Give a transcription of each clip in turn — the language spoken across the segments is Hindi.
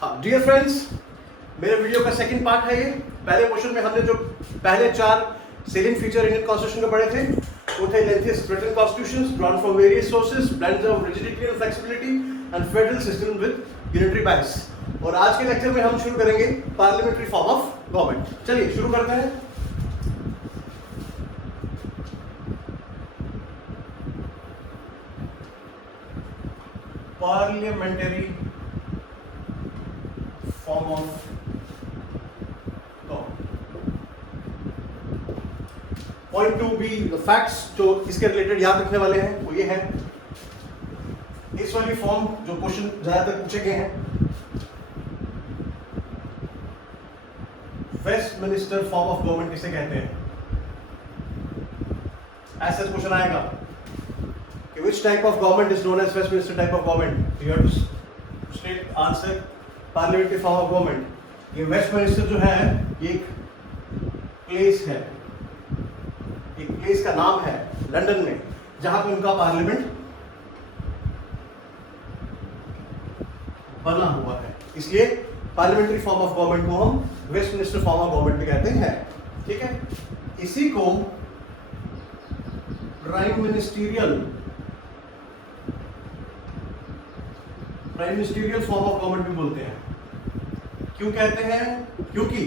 हाँ डियर फ्रेंड्स, मेरे वीडियो का सेकंड पार्ट है ये। पहले पोर्शन में हमने जो पहले 4 सेलिंग फीचर इंडियन कॉन्स्टिट्यूशन के पढ़े थे वो थे lengthiest written constitutions drawn from various sources, blends of rigidity and flexibility and federal system with unitary bias. और आज के लेक्चर में हम शुरू करेंगे पार्लियामेंट्री फॉर्म ऑफ गवर्नमेंट। चलिए शुरू करते हैं। Parliamentary form of point to be the facts जो इसके रिलेटेड याद रखने वाले हैं वो ये है। इस वाली फॉर्म जो क्वेश्चन ज्यादातर पूछे गए हैं, वेस्टमिनिस्टर फॉर्म ऑफ गवर्नमेंट किसे कहते हैं? ऐसा क्वेश्चन आएगा कि which type of government is known as Westminster type of government? You have to state answer parliamentary form of government। ये वेस्टमिनिस्टर जो है ये एक प्लेस है, एक प्लेस का नाम है लंदन में जहां पे उनका पार्लियामेंट बना हुआ है, इसलिए पार्लियामेंट्री फॉर्म ऑफ गवर्नमेंट को हम वेस्टमिनिस्टर फॉर्म ऑफ गवर्नमेंट भी कहते हैं। ठीक है, इसी को prime ministerial form of government भी बोलते हैं। क्यों कहते हैं? क्योंकि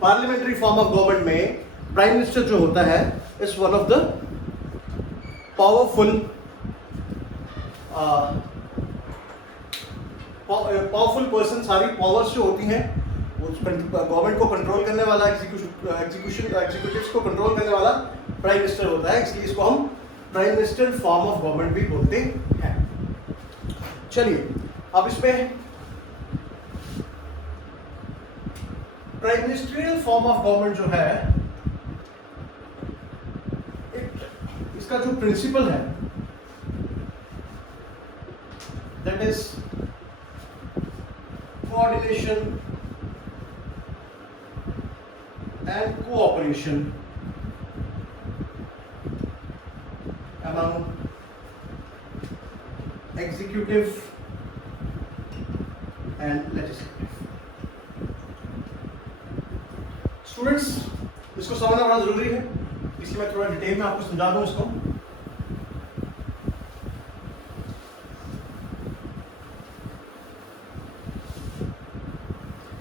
पार्लियामेंट्री फॉर्म ऑफ गवर्नमेंट में प्राइम मिनिस्टर जो होता है is one of the powerful person. सारी पावर्स जो होती हैं गवर्नमेंट को कंट्रोल करने वाला, एग्जीक्यूटिव्स को कंट्रोल करने वाला प्राइम मिनिस्टर होता है, इसलिए इसको हम prime minister form of government भी बोलते हैं। चलिए अब इसमें prime ministerial form of government जो है, इसका जो प्रिंसिपल है that is coordination and cooperation among executive and legislative। Students, इसको समझना बड़ा जरूरी है, इसलिए मैं थोड़ा डिटेल में आपको समझा दूं इसको।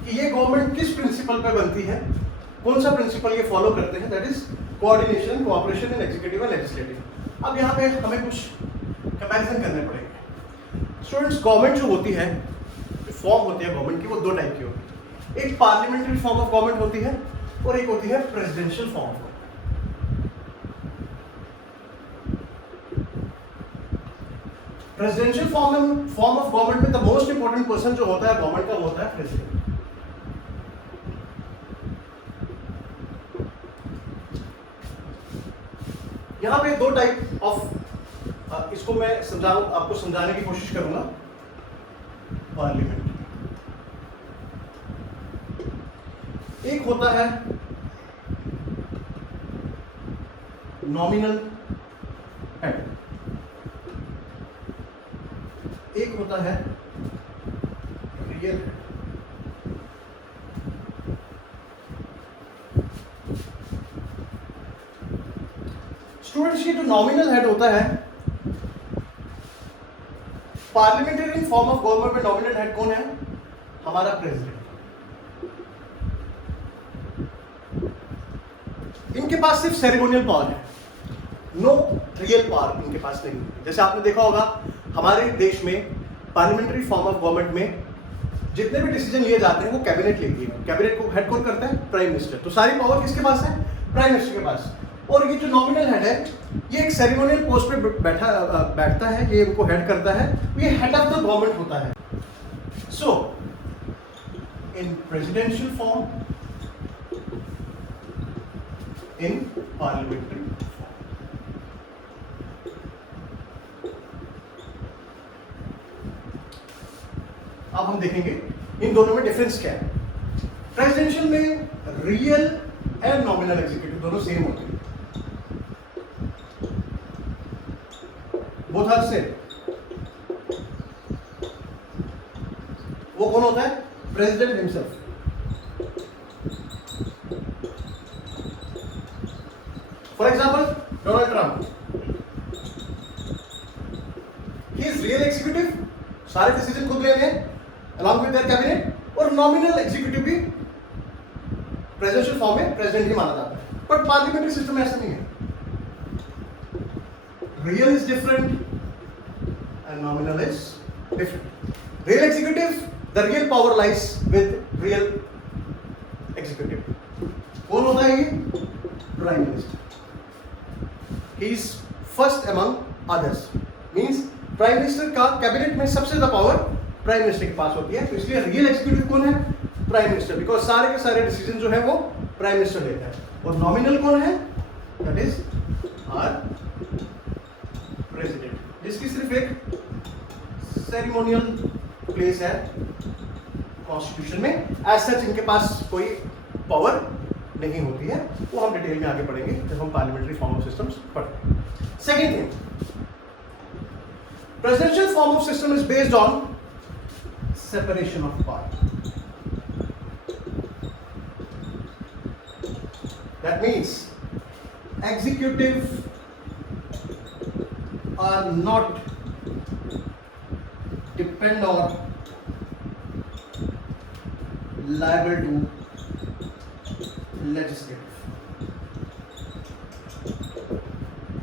कि ये गवर्नमेंट किस प्रिंसिपल पे बनती है, कौन सा प्रिंसिपल ये फॉलो करते हैं, that is coordination, cooperation in executive and legislative. अब यहाँ पे हमें कुछ कंपैरिजन करने पड़ेंगे। स्टूडेंट्स, गवर्नमेंट जो होती है, फॉर्म होती है गवर्नमेंट की, वो 2 टाइप की होती है। एक पार्लियामेंट्री फॉर्म ऑफ गवर्नमेंट होती है और एक होती है presidential form of government. Presidential form of government में द मोस्ट इंपॉर्टेंट पर्सन जो होता है गवर्नमेंट का, वो होता है प्रेसिडेंट। यहाँ पे 2 टाइप ऑफ, इसको मैं आपको समझाने की कोशिश करूंगा। पार्लियामेंट एक होता है नॉमिनल हेड, एक होता है रियल हेड। स्टूडेंट्स, ये जो नॉमिनल हेड होता है पार्लियामेंट्री फॉर्म ऑफ गवर्नमेंट में, नॉमिनल हेड कौन है? हमारा प्रेसिडेंट। इनके पास सिर्फ सेरेमोनियल पावर है, नो रियल पावर इनके पास नहीं है। जैसे आपने देखा होगा हमारे देश में पार्लियामेंट्री फॉर्म ऑफ गवर्नमेंट में जितने भी डिसीजन लिए जाते हैं वो कैबिनेट लेती है। कैबिनेट को हेड कौन करता है? Prime minister. तो सारी पावर किसके पास है? प्राइम मिनिस्टर के पास। और ये जो नॉमिनल हेड है ये एक सेरेमोनियल पोस्ट पे बैठता है, ये उनको हेड करता है, ये हेड ऑफ द गवर्नमेंट होता है। So in presidential form, in parliamentary form, अब हम देखेंगे इन दोनों में डिफरेंस क्या है। प्रेसिडेंशियल में रियल एंड नॉमिनल एग्जीक्यूटिव दोनों सेम होते हैं। both are same। वो कौन होता है? President himself. For example Donald Trump, he is real executive, सारे डिसीजन खुद ले रहे हैं अलॉन्ग विद देयर कैबिनेट, और नॉमिनल एग्जीक्यूटिव भी प्रेसिडेंशियल फॉर्म में प्रेसिडेंट ही माना जाता है। बट पार्लियामेंट्री सिस्टम में ऐसा नहीं है। Real is different and nominal is different. Real executive, the real power lies with real executive. कौन होता है ये? Prime minister. He is first among others, means prime minister का कैबिनेट में सबसे ज्यादा पावर प्राइम मिनिस्टर के पास होती है। तो इसलिए रियल एग्जीक्यूटिव कौन है? प्राइम मिनिस्टर, बिकॉज सारे के सारे डिसीजन जो है वो प्राइम मिनिस्टर लेता है। और नॉमिनल कौन है? दैट इज आवर प्रेसिडेंट, जिसकी सिर्फ एक सेरेमोनियल प्लेस है कॉन्स्टिट्यूशन में। एज सच इनके पास कोई पावर नहीं होती है। वो हम डिटेल में आगे पढ़ेंगे जब हम पार्लियामेंट्री फॉर्म ऑफ सिस्टम्स पढ़ेंगे। Second thing, presidential form of system is based on separation of power. That means executive are not depend or liable to legislative.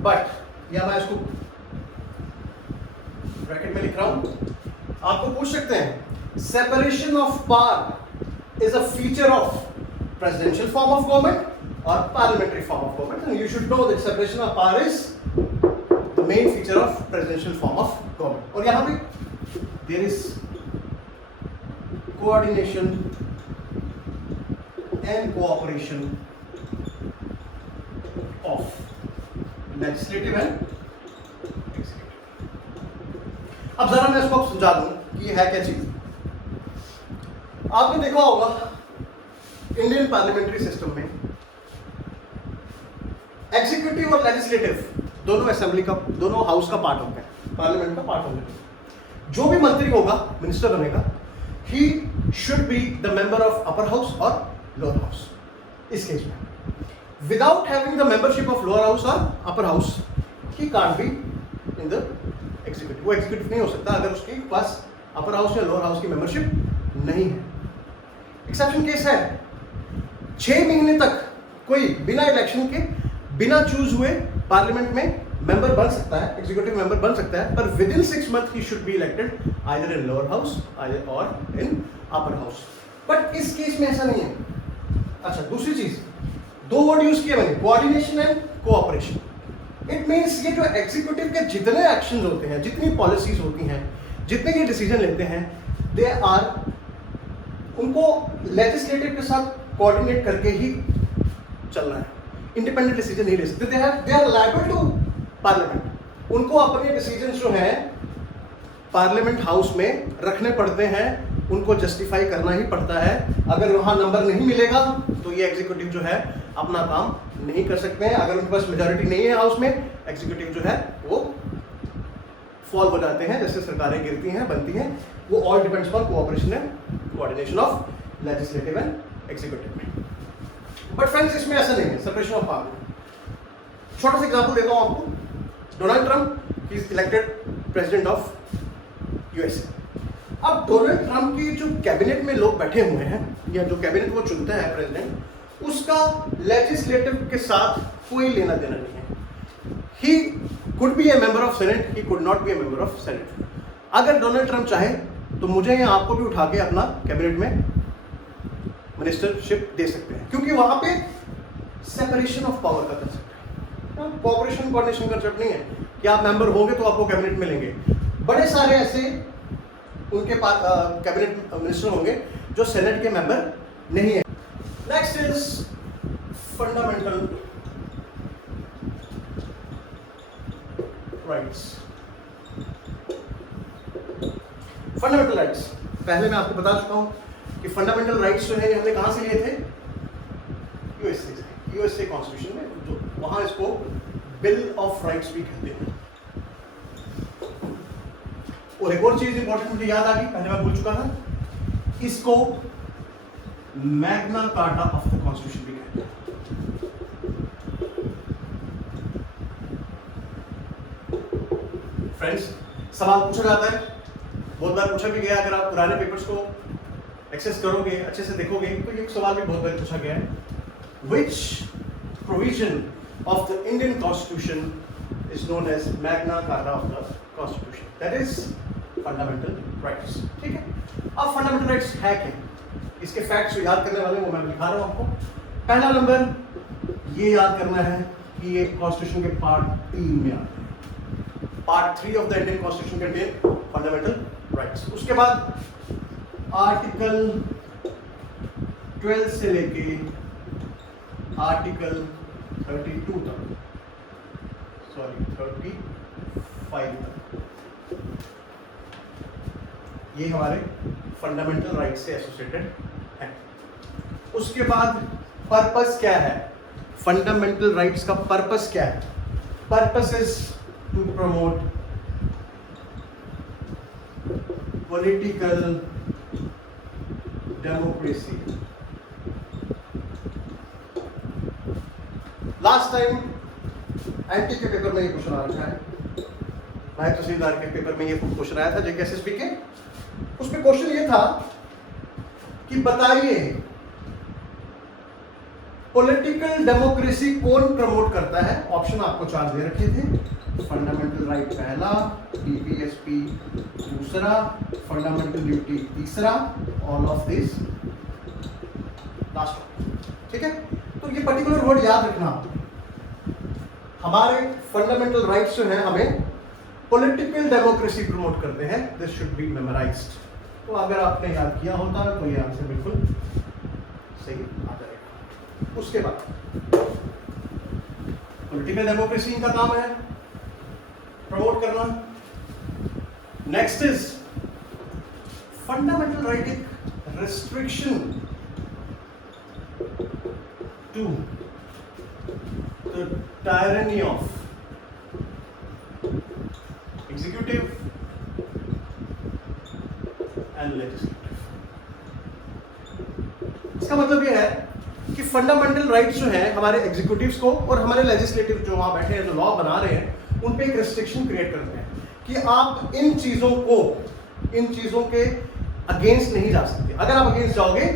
But या मैं इसको ब्रैकेट में लिख रहा हूं, आपको पूछ सकते हैं separation of power is a feature of presidential form of government or parliamentary form of government, and you should know that separation of power is the main feature of presidential form of government. और यहाँ पे there is coordination and cooperation of legislative and executive. अब जरा मैं इसको समझा दूं कि ये है क्या चीज। आपने देखा होगा इंडियन पार्लियामेंट्री सिस्टम में एग्जीक्यूटिव और लेजिस्लेटिव दोनों असेंबली का, दोनों हाउस का पार्ट होते हैं, पार्लियामेंट का पार्ट होते हैं। जो भी मंत्री होगा, मिनिस्टर बनेगा, he should be the member of upper house और लोअर हाउस। इस केस में without having the membership of lower house और upper house, he can't be in the executive. वो एग्जीक्यूटिव नहीं हो सकता अगर उसके पास अपर हाउस या लोअर हाउस की मेंबरशिप नहीं है। एक्सेप्शन केस है, 6 महीने तक कोई बिना इलेक्शन के, बिना चूज हुए पार्लियामेंट में मेंबर बन सकता है, एग्जीक्यूटिव मेंबर बन सकता है, पर with in 6 month he should be elected either in lower house और इन अपर हाउस। बट इस केस में ऐसा नहीं है। अच्छा, दूसरी चीज, 2 वर्ड यूज किए मैंने, coordination and cooperation. It means ये जो एग्जीक्यूटिव के जितने एक्शंस होते हैं, जितनी पॉलिसीज होती हैं, जितने ये डिसीजन लेते हैं, दे आर, उनको लेजिस्लेटिव के साथ कोऑर्डिनेट करके ही चलना है। इंडिपेंडेंट डिसीजन नहीं ले सकते। They are liable to parliament. उनको अपने डिसीजन जो हैं पार्लियामेंट हाउस में रखने पड़ते हैं, उनको जस्टिफाई करना ही पड़ता है। अगर वहां नंबर नहीं मिलेगा तो ये एग्जीक्यूटिव जो है अपना काम नहीं कर सकते हैं। अगर उनके पास मेजॉरिटी नहीं है हाउस में, एग्जीक्यूटिव जो है वो फॉल हो जाते हैं, जैसे सरकारें गिरती हैं, बनती हैं। वो all depends on cooperation and coordination of legislative and executive में। बट फ्रेंड्स, इसमें ऐसा नहीं है सेपरेशन ऑफ पावर। छोटा सा एग्जांपल देता हूं आपको। Donald Trump is elected president of USA. अब डोनाल्ड ट्रंप की जो कैबिनेट में लोग बैठे हुए हैं, या जो कैबिनेट वो चुनता है प्रेसिडेंट, उसका लेजिस्लेटिव के साथ कोई लेना देना नहीं है। He could be A member of senate, he could not be A member of senate. अगर डोनाल्ड ट्रंप चाहे तो मुझे या आपको भी उठा के अपना कैबिनेट में मिनिस्टरशिप दे सकते हैं, क्योंकि वहां पे सेपरेशन ऑफ पावर का कंसेप्ट है। कोऑपरेशन कोऑर्डिनेशन कंसेप्ट नहीं है कि आप मेंबर होंगे तो आपको कैबिनेट मिलेंगे। बड़े सारे ऐसे उनके पास कैबिनेट मिनिस्टर होंगे जो सेनेट के मेंबर नहीं है। Next is fundamental rights. Fundamental rights, पहले मैं आपको बता चुका हूं कि फंडामेंटल राइट्स जो है हमने कहां से लिए थे? यूएसए से, यूएसए कॉन्स्टिट्यूशन में, जो वहां इसको बिल ऑफ राइट्स भी कहते हैं। और एक और चीज इंपॉर्टेंट मुझे याद आ गई, पहले मैं भूल चुका था। इसको Magna Carta of the constitution भी कहते हैं। फ्रेंड्स, सवाल पूछा जाता है, बहुत बार पूछा भी गया। अगर आप पुराने पेपर्स को एक्सेस करोगे, अच्छे से देखोगे, तो ये सवाल भी बहुत बार पूछा गया है। Which provision of the Indian constitution is known as Magna Carta of the constitution? That is fundamental rights. ठीक है, अब फंडामेंटल राइट्स है क्या, इसके फैक्ट्स जो याद करने वाले वो मैं दिखा रहा हूं आपको। पहला नंबर ये याद करना है कि ये कॉन्स्टिट्यूशन के पार्ट 3 में आता है। Part 3 of the Indian constitution contain fundamental rights. उसके बाद आर्टिकल 12 से लेके आर्टिकल 32 तक, सॉरी 35 तक, ये हमारे फंडामेंटल राइट्स से एसोसिएटेड है। उसके बाद पर्पस क्या है, फंडामेंटल राइट्स का पर्पस क्या है? Purpose is to promote political democracy. Last time एंटी के पेपर में ये क्वेश्चन आ रखा है, नायब तहसीलदार के पेपर में ये क्वेश्चन आया था जेकेएसएसबी के। उसमें क्वेश्चन ये था कि बताइए पॉलिटिकल डेमोक्रेसी कौन प्रमोट करता है। ऑप्शन आपको 4 दे रखे थे। फंडामेंटल राइट पहला, पीपीएसपी दूसरा, फंडामेंटल ड्यूटी तीसरा, ऑल ऑफ दिस लास्ट। ठीक है, तो ये पर्टिकुलर वर्ड याद रखना। हमारे फंडामेंटल राइट्स जो है हमें पॉलिटिकल डेमोक्रेसी प्रमोट करते हैं। This should be memorised. तो अगर आपने याद किया होता तो ये आंसर बिल्कुल सही आ जाएगा। उसके बाद पॉलिटिकल डेमोक्रेसी इनका काम है प्रमोट करना। नेक्स्ट इज फंडामेंटल राइट एक restriction to the tyranny of executive and legislative. इसका मतलब यह है कि फंडामेंटल राइट्स जो है हमारे एग्जीक्यूटिव्स को और हमारे लेजिस्लेटिव जो वहां बैठे हैं, जो लॉ बना रहे हैं, उन पे एक रिस्ट्रिक्शन क्रिएट करते हैं कि आप इन चीजों के अगेंस्ट नहीं जा सकते। अगर आप अगेंस्ट जाओगे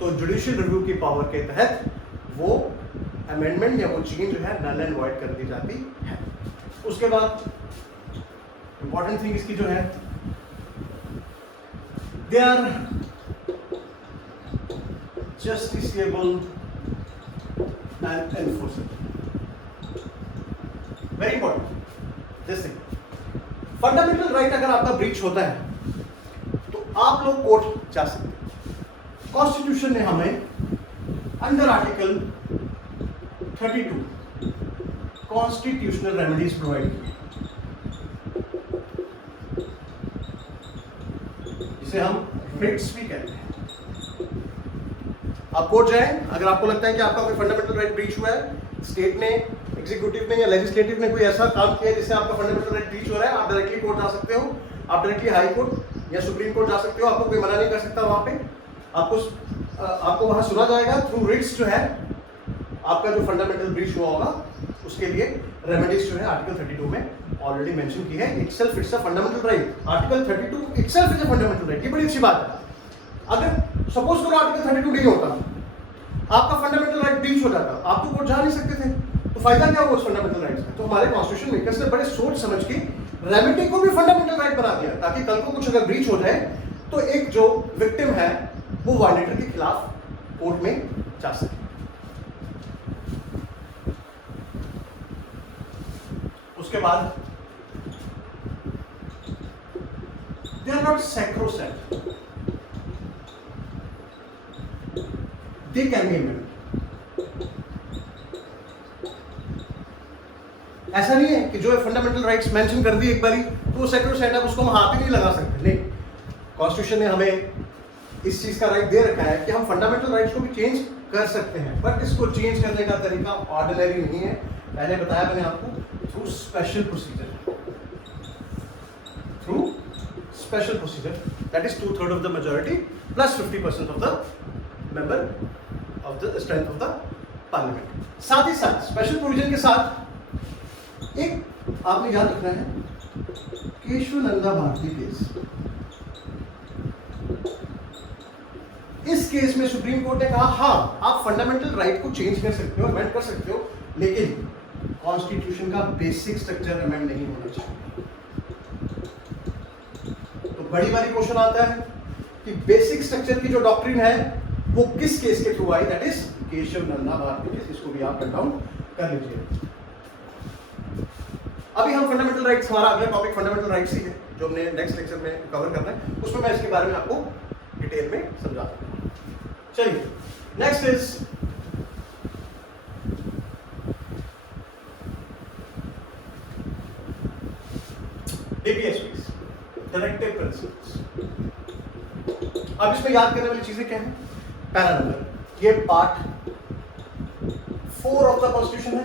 तो जुडिशियल रिव्यू की पावर के तहत वो अमेंडमेंट या वो चेंज जो है नल एंड वॉइड कर दी जाती है। उसके बाद इंपॉर्टेंट थिंग इसकी जो है, they are justiciable and enforceable. Very important this thing. Fundamental right अगर आपका ब्रीच होता है तो आप लोग कोर्ट जा सकते हैं। कॉन्स्टिट्यूशन ने हमें under article 32 constitutional remedies provide की, जिसे हम रिट्स भी कहते हैं। आप कोर्ट जाएं, अगर आपको लगता है कि आपका कोई फंडामेंटल राइट ब्रीच हुआ है, स्टेट ने, एग्जीक्यूटिव ने या लेजिस्लेटिव ने कोई ऐसा काम किया जिससे आपका फंडामेंटल राइट ब्रीच हो रहा है, आप डायरेक्टली कोर्ट जा सकते हो। आप डायरेक्टली हाई कोर्ट या सुप्रीम कोर्ट जा सकते हो। आपको कोई मना नहीं कर सकता। वहां पे आपको वहां सुना जाएगा थ्रू रिट्स। जो है आपका जो फंडामेंटल ब्रीच हुआ होगा उसके लिए रेमेडीज जो है आर्टिकल 32 में ऑलरेडी मेंशन की है। Itself it's a fundamental right. Article 32 itself is a fundamental right. ये बड़ी अच्छी बात है। अगर सपोज करो आर्टिकल 32 नहीं होता, आपका फंडामेंटल राइट ब्रीच हो जाता, आप तो कोर्ट जा नहीं सकते थे, तो फायदा क्या हुआ उस फंडामेंटल राइट्स का? तो हमारे कॉन्स्टिट्यूशन मेकर्स ने बड़े सोच समझ के रेमेडी को भी फंडामेंटल राइट बना दिया, ताकि कल को कुछ अगर ब्रीच हो जाए तो एक जो विक्टिम है वो वायलेटर के खिलाफ कोर्ट में जा सके। उसके बाद they are not sacrosanct, they can be amended। ऐसा नहीं है कि जो फंडामेंटल राइट्स मेंशन कर दी एक बारी तो वो सैक्रोसैंक्ट है, उसको हम हाथ ही नहीं लगा सकते। नहीं, कॉन्स्टिट्यूशन ने हमें इस चीज का राइट दे रखा है कि हम फंडामेंटल राइट्स को भी चेंज कर सकते हैं, बट इसको चेंज करने का तरीका ऑर्डिनरी नहीं है। पहले बताया मैंने आपको, through special procedure. Through special procedure, that is 2/3 of the majority plus 50% of the member of the strength of the parliament. साथ ही साथ स्पेशल प्रोविजन के साथ एक आपने याद रखना है, केशवानंदा भारती केस। इस केस में सुप्रीम कोर्ट ने कहा हाँ आप फंडामेंटल राइट को चेंज कर सकते हो, अमेंड कर सकते हो, लेकिन कॉन्स्टिट्यूशन का बेसिक स्ट्रक्चर अमेंड नहीं होना चाहिए। तो बड़ी बारी क्वेश्चन आता है कि बेसिक स्ट्रक्चर की जो डॉक्ट्रिन है वो किस केस के थ्रू आई, that is Kesavananda Bharati case. इसको भी आप नोट डाउन कर लीजिए। अभी हम फंडामेंटल राइट्स, हमारा अगला टॉपिक फंडामेंटल राइट्स ही है जो हमने नेक्स्ट लेक्चर में कवर करना है, उसमें मैं इसके बारे में आपको डिटेल में समझा दूंगा। चलिए next is DPSPs, directive principles. अब इसमें याद करने वाली चीजें क्या हैं? पहला नंबर, ये पार्ट 4 ऑफ द कॉन्स्टिट्यूशन है,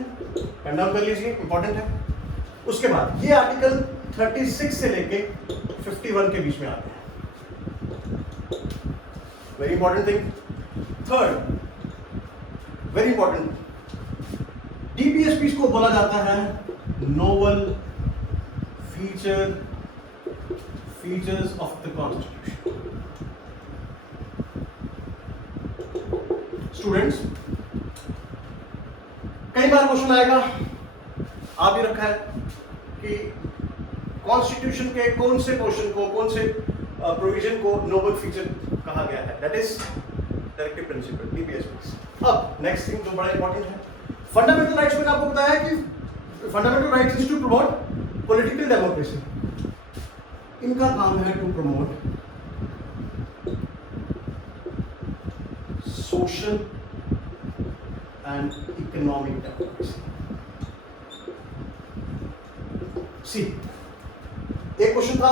पेन डाउन कर लीजिए, इंपॉर्टेंट है। उसके बाद ये आर्टिकल 36 से लेके 51 के बीच में आते हैं, very important thing. Third, very important, DPSPs को बोला जाता है novel features of the constitution. Students, कई बार क्वेश्चन आएगा, आ भी रखा है कि कॉन्स्टिट्यूशन के कौन से पोर्शन को, कौन से प्रोविजन को नोबल फीचर कहा गया है, that is directive principle, DPSPs। अब नेक्स्ट थिंग जो बड़ा इंपॉर्टेंट है, फंडामेंटल राइट्स में आपको बताया कि fundamental rights is to promote political democracy. इनका काम है to promote social and economic democracy. See, एक क्वेश्चन था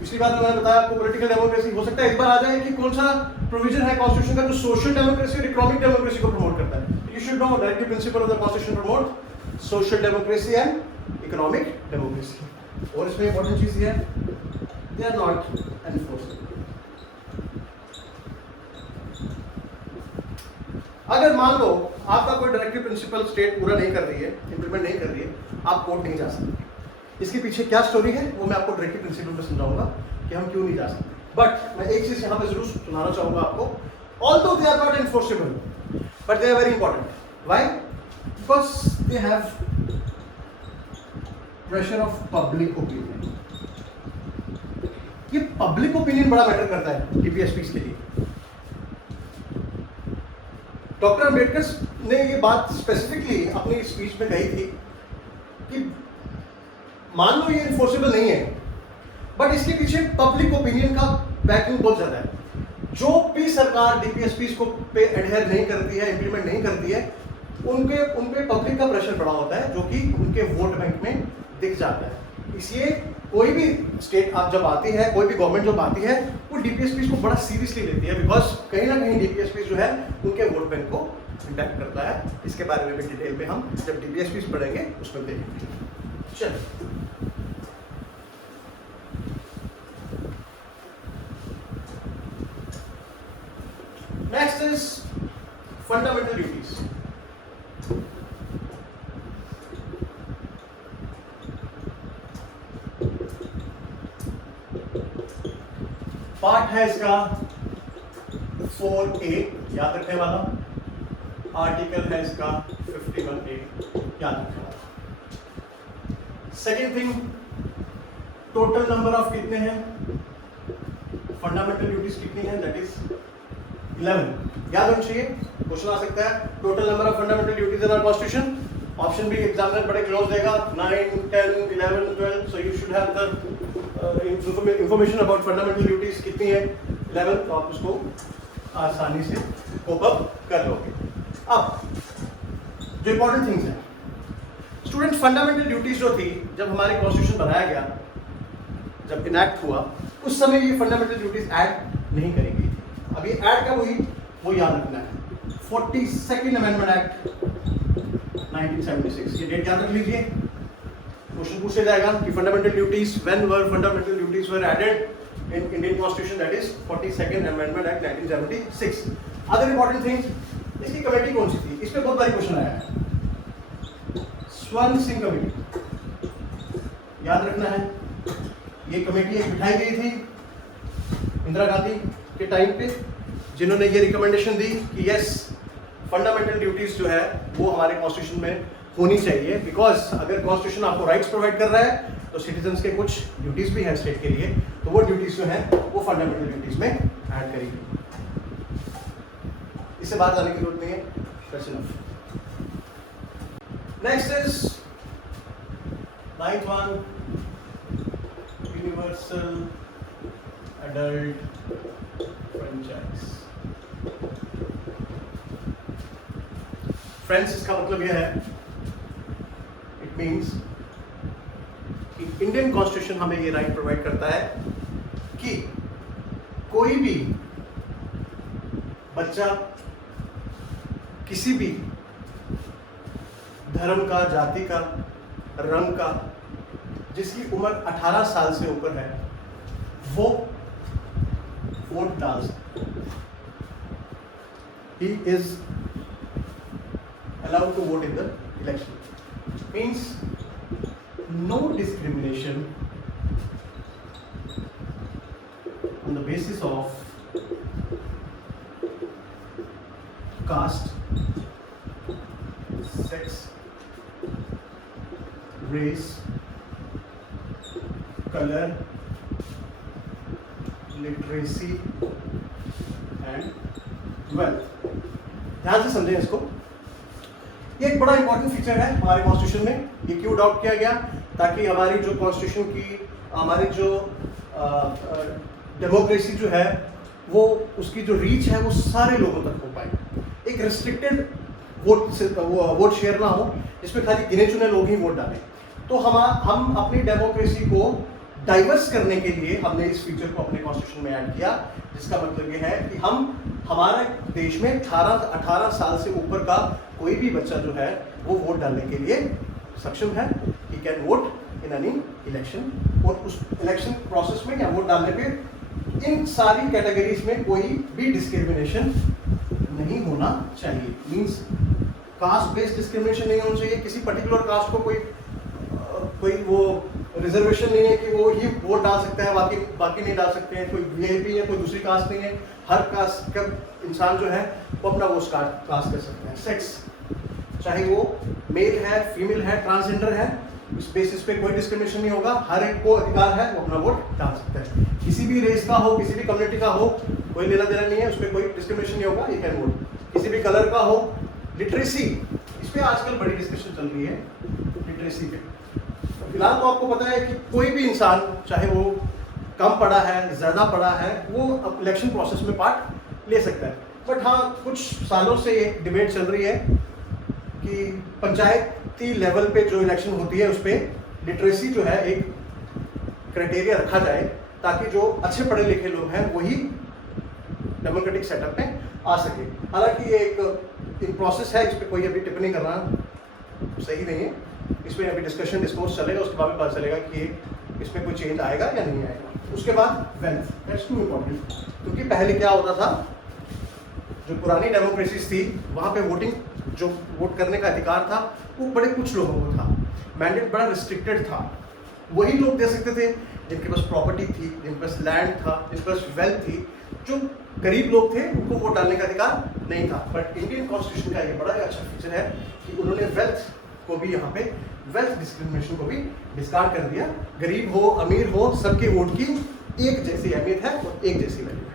पिछली बार मैंने बताया आपको, पॉलिटिकल डेमोक्रेसी हो सकता है एक बार आ जाए कि कौन सा प्रोविजन है कॉन्स्टिट्यूशन का जो सोशल डेमोक्रेसी और इकोनॉमिक डेमोक्रेसी को प्रमोट करता है। You should know directive principle of the constitution promote social democracy and economic democracy. और इसमें इंपॉर्टेंट चीज ये है, दे आर नॉट एनफोर्सेबल। अगर मान लो आपका कोई डायरेक्टिव प्रिंसिपल स्टेट पूरा नहीं कर रही है, इंप्लीमेंट नहीं कर रही है, आप कोर्ट नहीं जा सकते। इसके पीछे क्या स्टोरी है वो मैं आपको डायरेक्टिव प्रिंसिपल में समझाऊंगा कि हम क्यों नहीं जा सकते। बट मैं एक चीज यहाँ पे जरूर सुनाना चाहूंगा आपको, although they are not enforceable but they are very important. Why? Because they have pressure of public opinion. ये पब्लिक ओपिनियन बड़ा मैटर करता है DPSPs के लिए। डॉक्टर अंबेडकर ने ये बात स्पेसिफिकली अपनी स्पीच में कही थी कि मान लो ये इन्फोर्सेबल नहीं है, बट इसके पीछे पब्लिक ओपिनियन का बैकिंग बहुत ज्यादा है। जो भी सरकार DPSPs को पे एडहेयर नहीं करती है, इंप्लीमेंट नहीं करती है, उनके पब्लिक का प्रेशर बड़ा होता है जो कि उनके वोट बैंक में दिख जाता है। इसलिए कोई भी स्टेट आप जब आती है, कोई भी गवर्नमेंट जब आती है, वो DPSPs को बड़ा सीरियसली लेती है, बिकॉज कहीं ना कहीं DPSPs जो है उनके वोट बैंक को इंपैक्ट करता है। इसके बारे में भी डिटेल में हम जब DPSPs पढ़ेंगे उसमें देखेंगे। चलिए next is fundamental duties. Part है इसका 4A, याद रखने वाला। आर्टिकल है इसका 51A, याद रखने वाला। Second thing, total number of कितने हैं फंडामेंटल ड्यूटीज कितनी है, दैट इज 11। याद होना चाहिए, क्वेश्चन आ सकता है total number of fundamental duties in our constitution. Option भी एग्जामिनर बड़े क्लोज देगा, 9, 10, 11, 12, so you should have the information about fundamental duties कितनी है 11, तो आप उसको आसानी से कोप अप कर लोगे। अब जो इंपॉर्टेंट थिंग्स हैं स्टूडेंट, फंडामेंटल ड्यूटीज जो थी जब हमारे कॉन्स्टिट्यूशन बनाया गया, जब इनैक्ट हुआ, उस समय ये फंडामेंटल ड्यूटीज ऐड नहीं करी गई थी। अब ये ऐड कब हुई वो याद रखना है, 42nd अमेंडमेंट एक्ट 1976, ये डेट याद रख लीजिए। क्वेश्चन पूछा जाएगा कि fundamental duties, when were fundamental duties were added in Indian Constitution, that is 42nd Amendment Act 1976. Other important things, इसकी कमेटी कौन सी थी? इस पे बहुत बारी क्वेश्चन आया है। स्वर्ण सिंह कमेटी, याद रखना है, ये कमेटी एक बिठाई गई थी इंदिरा गांधी के टाइम पे, जिन्होंने ये रिकमेंडेशन दी कि यस, फंडामेंटल ड्यूटीज जो है वो हमारे कॉन्स्टिट्यूशन में होनी चाहिए, बिकॉज अगर कॉन्स्टिट्यूशन आपको राइट्स प्रोवाइड कर रहा है तो सिटीजन्स के कुछ ड्यूटीज भी हैं स्टेट के लिए, तो वो ड्यूटीज जो है वो फंडामेंटल ड्यूटीज में ऐड करेगी। इससे बात आने की जरूरत नहीं है, that's enough. Next is 9th one, universal adult franchise. Friends, इसका मतलब यह है, इट मीन्स कि इंडियन कॉन्स्टिट्यूशन हमें ये राइट प्रोवाइड करता है कि कोई भी बच्चा किसी भी धर्म का, जाति का, रंग का, जिसकी उम्र 18 साल से ऊपर है, वो वोट डाल सकता है। He is allowed to vote in the election. Means no discrimination on the basis of caste, sex, race, color, literacy and wealth. ध्यान से समझें इसको। ये एक बड़ा इंपॉर्टेंट फीचर है हमारे कॉन्स्टिट्यूशन में। ये क्यों अडॉप्ट किया गया? ताकि हमारी जो कॉन्स्टिट्यूशन की, हमारी जो डेमोक्रेसी जो है, वो उसकी जो रीच है वो सारे लोगों तक हो पाए। एक रिस्ट्रिक्टेड वोट शेयर ना हो जिसमें खाली गिने चुने लोग ही वोट डालें। तो हम अपनी डेमोक्रेसी को डाइवर्स करने के लिए हमने इस फीचर को अपने कॉन्स्टिट्यूशन में ऐड किया, जिसका मतलब ये है कि हमारे देश में 18 साल से ऊपर का कोई भी बच्चा जो है वो वोट डालने के लिए सक्षम है। He can vote in any election, और उस इलेक्शन प्रोसेस में या वोट डालने पे इन सारी कैटेगरीज में कोई भी डिस्क्रिमिनेशन नहीं होना चाहिए। मीन्स कास्ट बेस्ड डिस्क्रिमिनेशन नहीं होना चाहिए। किसी पर्टिकुलर कास्ट को कोई वो रिजर्वेशन नहीं है कि वो ही वोट डाल सकता है, बाकी नहीं डाल सकते हैं। कोई वीआईपी है, कोई दूसरी कास्ट नहीं है। हर कास्ट का इंसान जो है वो अपना वोट कास्ट कर सकते हैं। सेक्स, चाहे वो मेल है, फीमेल है, ट्रांसजेंडर है, इस बेसिस पे कोई डिस्क्रिमिनेशन नहीं होगा। हर एक को अधिकार है वो अपना वोट डाल सकता है। किसी भी रेस का हो, किसी भी कम्युनिटी का हो, कोई लेना देना नहीं है, उस पर कोई डिस्क्रिमिनेशन नहीं होगा, ये कैन वोट। किसी भी कलर का हो। लिटरेसी, इस पर आजकल बड़ी डिस्कशन चल रही है लिटरेसी पे। फिलहाल तो आपको पता है कि कोई भी इंसान, चाहे वो कम पढ़ा है, ज़्यादा पढ़ा है, वो इलेक्शन प्रोसेस में पार्ट ले सकता है। बट हाँ, कुछ सालों से ये डिबेट चल रही है कि पंचायती लेवल पे जो इलेक्शन होती है उस पर लिटरेसी जो है एक क्राइटेरिया रखा जाए, ताकि जो अच्छे पढ़े लिखे लोग हैं वही डेमोक्रेटिक सेटअप में आ सके। हालांकि ये एक प्रोसेस है, इस पर कोई अभी टिप्पणी करना सही नहीं है। इसमें अभी डिस्कोर्स चलेगा, उसके बाद में पता चलेगा कि इसमें कोई चेंज आएगा या नहीं आएगा। उसके बाद वेल्थ, दैट्स टू इम्पोर्टेंट, क्योंकि पहले क्या होता था, जो पुरानी डेमोक्रेसीज थी वहाँ पे वोट करने का अधिकार था वो बड़े कुछ लोगों को था। मैंडेट बड़ा रिस्ट्रिक्टेड था। वही लोग दे सकते थे जिनके पास प्रॉपर्टी थी, जिनके पास लैंड था, जिनके पास वेल्थ थी। जो गरीब लोग थे उनको वोट डालने का अधिकार नहीं था। बट इंडियन कॉन्स्टिट्यूशन का ये बड़ा अच्छा फीचर है कि उन्होंने वेल्थ को भी, यहाँ पे वेल्थ डिस्क्रिमिनेशन को भी डिस्कार्ड कर दिया। गरीब हो, अमीर हो, सबके वोट की एक जैसी अहमियत है और एक जैसी वैल्यू है।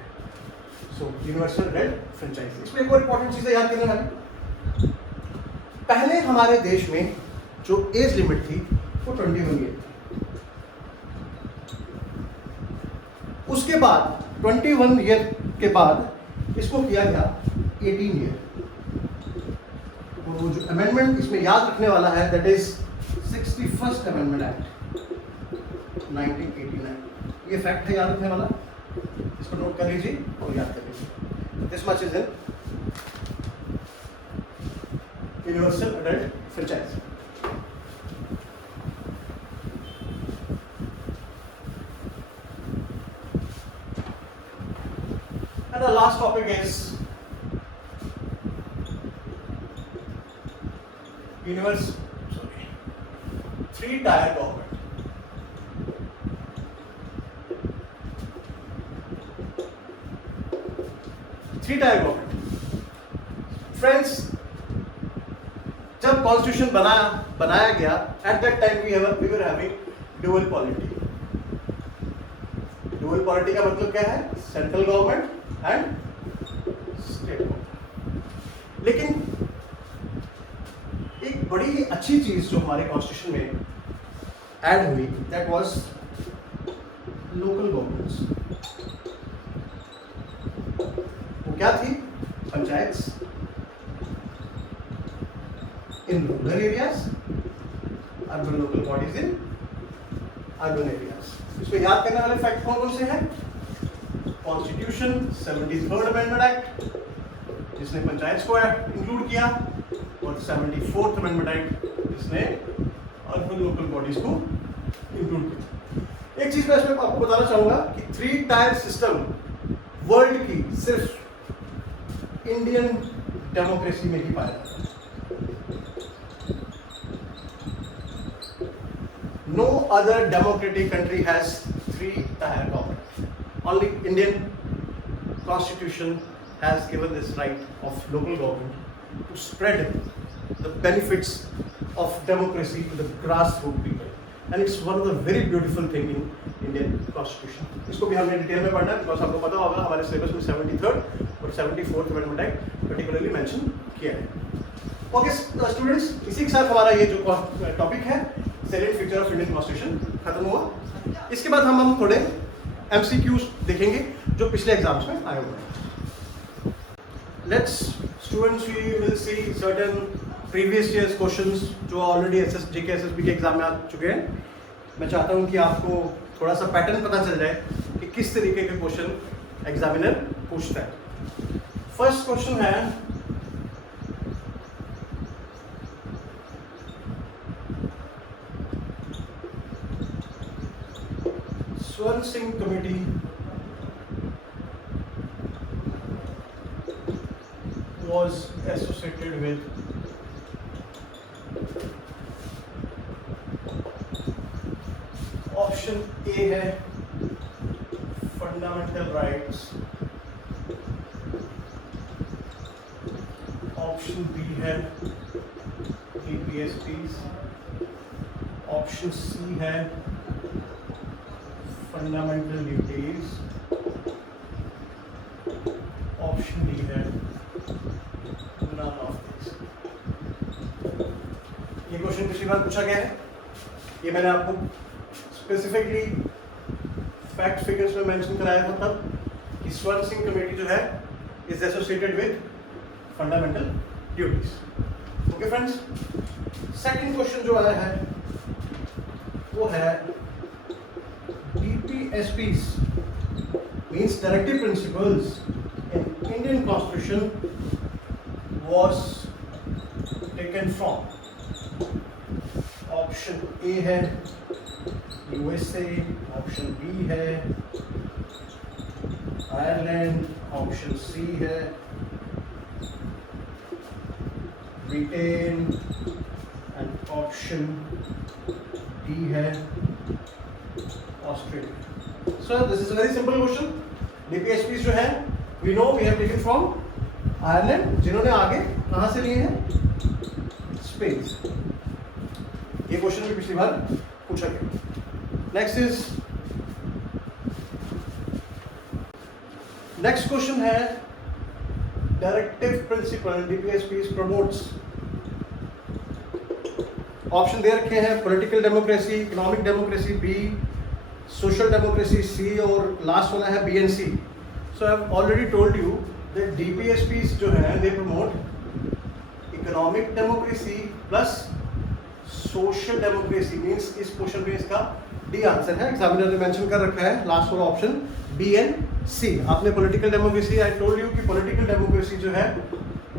So universal adult franchise. इसमें एक और इंपॉर्टेंट चीज़ याद करने वाली, पहले हमारे देश में जो एज लिमिट थी वो 21 ईयर थी। उसके बाद 21 ईयर के बाद इसको किया गया 18 ईयर। और वो जो अमेंडमेंट इसमें याद रखने वाला है, that is 61st amendment act 1989। ये फैक्ट है याद रखने वाला, इसको नोट कर लीजिए और याद कर लीजिए। This much is in universal adult franchise. last topic is three-tier government. Three-tier government. Friends, जब कॉन्स्टिट्यूशन बनाया गया, at that time we were having dual polity. Dual polity का मतलब क्या है? Central government and state government. लेकिन एक बड़ी ही अच्छी चीज जो हमारे कॉन्स्टिट्यूशन में ऐड हुई, दैट वाज लोकल गवर्नमेंट्स. वो क्या थी? Panchayat in rural areas, urban local bodies in urban areas. इसको याद करने वाले फैक्ट कौन कौन से हैं? कॉन्स्टिट्यूशन 73rd अमेंडमेंट एक्ट जिसने पंचायत को इंक्लूड किया, और 74th अमेंडमेंट एक्ट जिसने अर्बन लोकल बॉडीज को इंक्लूड किया. एक चीज मैं इसमें आपको बताना चाहूंगा कि थ्री टायर सिस्टम वर्ल्ड की सिर्फ इंडियन डेमोक्रेसी में ही पाया जाता है. No other democratic country has three-tier government. Only Indian Constitution has given this right of local government to spread the benefits of democracy to the grassroots people. And it's one of the very beautiful thing in Indian Constitution. इसको भी हमने डिटेल में पढ़ना है, because आपको पता होगा हमारे सिलेबस में 73rd और 74th amendment act particularly mention किया है. ओके स्टूडेंट्स, इसी के साथ हमारा ये जो टॉपिक है select feature of Indian constitution खत्म हुआ. इसके बाद हम थोड़े MCQs देखेंगे जो पिछले एग्जाम्स में आए हुए हैं. Let's students we will see certain previous years questions जो ऑलरेडी जीके SSB के एग्जाम में आ चुके हैं. मैं चाहता हूं कि आपको थोड़ा सा पैटर्न पता चल जाए कि किस तरीके के क्वेश्चन एग्जामिनर पूछता है. फर्स्ट क्वेश्चन है, Swan Singh Committee was associated with option A है फंडामेंटल राइट्स, ऑप्शन बी है DPSPs, ऑप्शन सी है फंडामेंटल ड्यूटीज, ऑप्शन डी है नन ऑफ दिस. ये क्वेश्चन पिछली बार पूछा गया है. ये मैंने आपको स्पेसिफिकली फैक्ट फिगर्स में मेंशन कराया था तब कि स्वर्ण सिंह कमेटी जो है is associated with fundamental duties. Okay friends, second question जो आया है वो है DPSPs means directive principles in Indian Constitution was taken from. Option A है USA, ऑप्शन बी है आयरलैंड, ऑप्शन सी है ब्रिटेन एंड ऑप्शन डी है Australia. So this is a very simple question. DPSPs जो है we know we have taken from Ireland, जिन्होंने आगे कहाँ से लिए हैं? स्पेन से. ये क्वेश्चन भी पिछली बार पूछा गया. नेक्स्ट क्वेश्चन है directive principle DPSPs promotes. Option दे रखे हैं political democracy, economic democracy B, social democracy C, और लास्ट वाला है BNC. So I have already told you that DPSPs जो है they promote economic democracy plus social democracy. Means इस क्वेश्चन में इसका डी आंसर है. एग्जामिनर ने मेंशन कर रखा है लास्ट वाला ऑप्शन BNC. आपने political democracy, I told you कि पॉलिटिकल डेमोक्रेसी जो है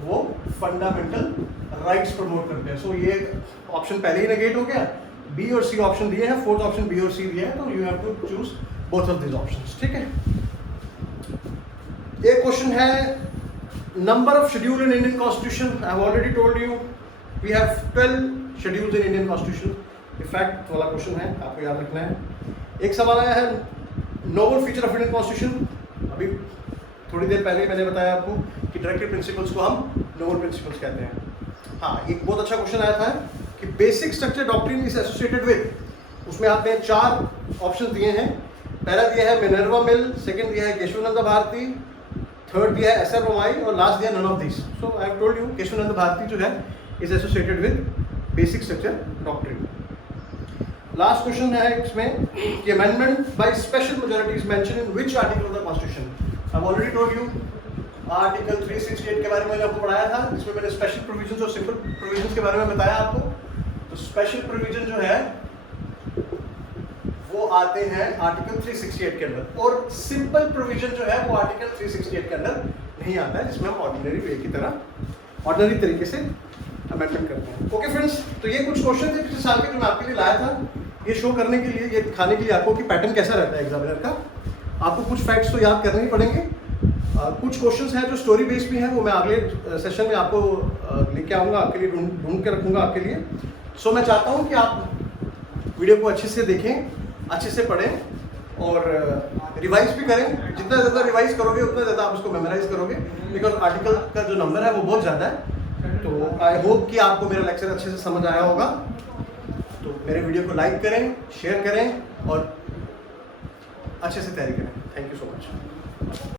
वो फंडामेंटल राइट्स प्रमोट करते हैं. सो ये ऑप्शन पहले ही नेगेट हो गया. बी और सी ऑप्शन दिए हैं, फोर्थ ऑप्शन बी और सी दिया है, तो you have to choose both of this options. ठीक है. एक क्वेश्चन है, number of schedule in Indian constitution. I have already told you we have 12 schedules in Indian constitution. Effect वाला क्वेश्चन है, आपको याद रखना है। एक सवाल आया है, noble feature of Indian constitution. अभी थोड़ी देर पहले मैंने बताया आपको कि डायरेक्टिव प्रिंसिपल्स को हम नोबल प्रिंसिपल्स कहते हैं। हाँ, एक बहुत अच्छा क्वेश्चन आया था कि basic structure doctrine is associated with, उसमें आपने 4 ऑप्शन दिए हैं। पहला दिया है मिनर्वा मिल, सेकंड दिया है केशवानंद भारती, थर्ड दिया है एसआर बोमाई और लास्ट दिया none of this. So I have told you Kesavananda Bharati जो है is associated with basic structure doctrine. Last question है इसमें कि amendment by special majority is mention in which article of the constitution. I have already told you article 368 के बारे में मैंने आपको पढ़ाया था, जिसमें मैंने स्पेशल प्रोविजंस और सिंपल प्रोविजंस के बारे में बताया आपको। तो स्पेशल प्रोविजन जो है वो आते हैं आर्टिकल 368 के अंदर, और सिंपल प्रोविजन जो है वो आर्टिकल 368 के अंदर नहीं आता है, जिसमें हम ऑर्डिनरी वे की तरह ऑर्डिनरी तरीके से अमेंडमेंट करते हैं। ओके फ्रेंड्स, तो ये कुछ क्वेश्चन थे पिछले साल के जो मैं आपके लिए लाया था, ये शो करने के लिए, ये दिखाने के लिए आपको कि पैटर्न कैसा रहता है एग्जामिनर का। आपको कुछ फैक्ट्स तो याद करने ही पड़ेंगे। कुछ क्वेश्चंस हैं जो स्टोरी बेस्ड भी हैं, वो मैं अगले सेशन में आपको लेके आऊँगा, आपके लिए ढूंढ के रखूँगा आपके लिए। सो मैं चाहता हूँ कि आप वीडियो को अच्छे से देखें, अच्छे से पढ़ें और रिवाइज भी करें। जितना ज़्यादा रिवाइज करोगे उतना ज़्यादा आप उसको मेमोराइज करोगे, बिकॉज आर्टिकल का जो नंबर है वो बहुत ज़्यादा है। तो आई होप कि आपको मेरा लेक्चर अच्छे से समझ आया होगा। तो मेरे वीडियो को लाइक करें, शेयर करें और अच्छे से तैयारी करें। Thank you so much.